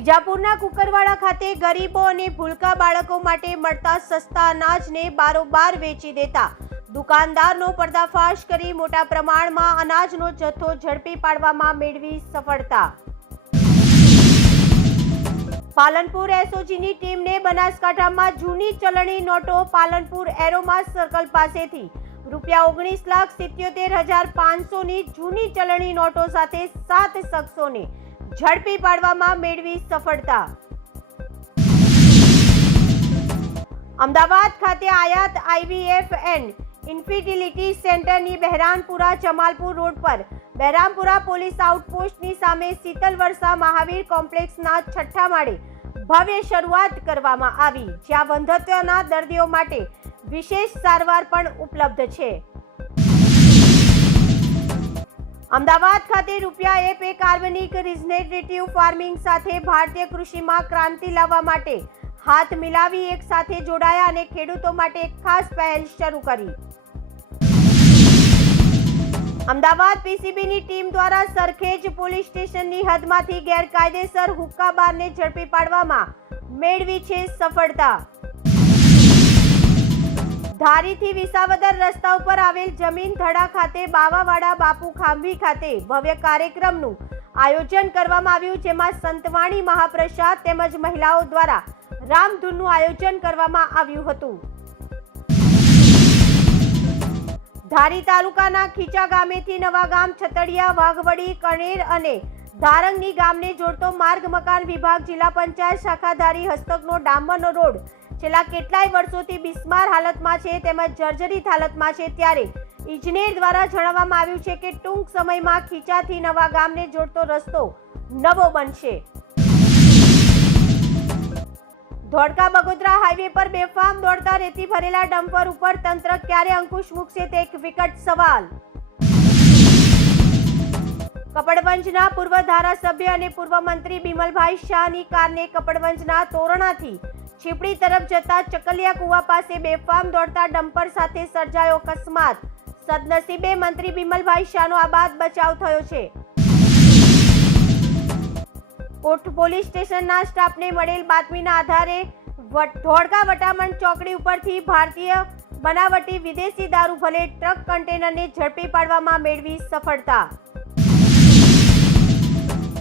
વિજાપુરના કુકરવાડા ખાતે ગરીબો અને ભૂલકા બાળકો માટે મળતા સસ્તા અનાજને બારોબાર વેચી દેતા દુકાનદારનો પર્દાફાશ કરી મોટા પ્રમાણમાં અનાજનો જથ્થો ઝડપી પાડવામાં મેળવી સફળતા। પાલનપુર એસઓજીની ટીમને બનાસકાંઠામાં જૂની ચલણી નોટો પાલનપુર એરોમા સર્કલ પાસેથી ₹1,77,500ની જૂની ચલણી નોટો સાથે 7 શખ્સોને ઝડપી પાડવામાં મેળવી સફળતા। અમદાવાદ ખાતે આયાત IVF એન્ડ ઇન્ફર્ટિલિટી સેન્ટરની બહેરામપુરા જમાલપુર રોડ પર બહેરામપુરા પોલીસ આઉટપોસ્ટની સામે શીતલ વર્ષા મહાવીર કોમ્પ્લેક્સના 6ઠ્ઠા માળે ભવ્ય શરૂઆત કરવામાં આવી, જ્યાં વંધ્યત્વના દર્દીઓ માટે વિશેષ સારવાર પણ ઉપલબ્ધ છે। અમદાવાદ ખાતે રૂપિયા એક કાર્બનિક રિજનરેટિવ ફાર્મિંગ સાથે ભારતીય કૃષિમાં ક્રાંતિ લાવવા માટે હાથ મિલાવી એક સાથે જોડાયા અને ખેડૂતો માટે એક ખાસ પહેલ શરૂ કરી। અમદાવાદ PCBની ટીમ દ્વારા સરખેજ પોલીસ સ્ટેશનની હદમાંથી ગેરકાયદેસર હુક્કા બારને ઝડપી પાડવામાં મેળવી છે સફળતા। ધારીથી વિસાવદર રસ્તા ઉપર આવેલ જમીન ધડા ખાતે બાવાવાડા બાપુ ખાંભી ખાતે ભવ્ય કાર્યક્રમનું આયોજન કરવામાં આવ્યું, જેમાં સંતવાણી મહાપ્રસાદ તેમજ મહિલાઓ દ્વારા રામધૂનનું આયોજન કરવામાં આવ્યું હતું। ધારી તાલુકાના ખીચા ગામેથી નવાગામ, છતડિયા, વાઘવડી, કણેર અને ધારંગની ગામને જોડતો માર્ગ મકાન વિભાગ જિલ્લા પંચાયત શાખા ધારી હસ્તકનો ડામરનો રોડ છેલ્લા કેટલાય વર્ષોથી બિસ્માર હાલતમાં છે તેમજ જર્જરિત હાલતમાં છે, ત્યારે ઇજનેર દ્વારા જણાવવામાં આવ્યું છે કે ટૂંક સમયમાં ખીચાથી નવા ગામને જોડતો રસ્તો નવો બનશે। ધોળકા બગોદરા હાઈવે પર બેફામ દોડતા રેતી ભરેલા ડમ્પર ઉપર તંત્ર ક્યારે અંકુશ મૂકશે તે એક વિકટ સવાલ। કપડવંજના પૂર્વ ધારાસભ્ય અને પૂર્વ મંત્રી બિમલભાઈ શાહની કારને કપડવંજના તોરણાથી છીપડી તરફ જતા ચકલિયા કુવા પાસે બેફામ દોડતા ડમ્પર સાથે સર્જાયો અકસ્માત। સદનસીબે મંત્રી બિમલભાઈ શાહનો આબાદ બચાવ થયો છે। કોટ પોલીસ સ્ટેશનના સ્ટાફને મળેલ બાતમીના આધારે ધોળકા વટામણ ચોકડી ઉપરથી ભારતીય બનાવટી વિદેશી દારૂ ભલે ટ્રક કન્ટેનરને ઝડપી પાડવામાં મેળવી સફળતા।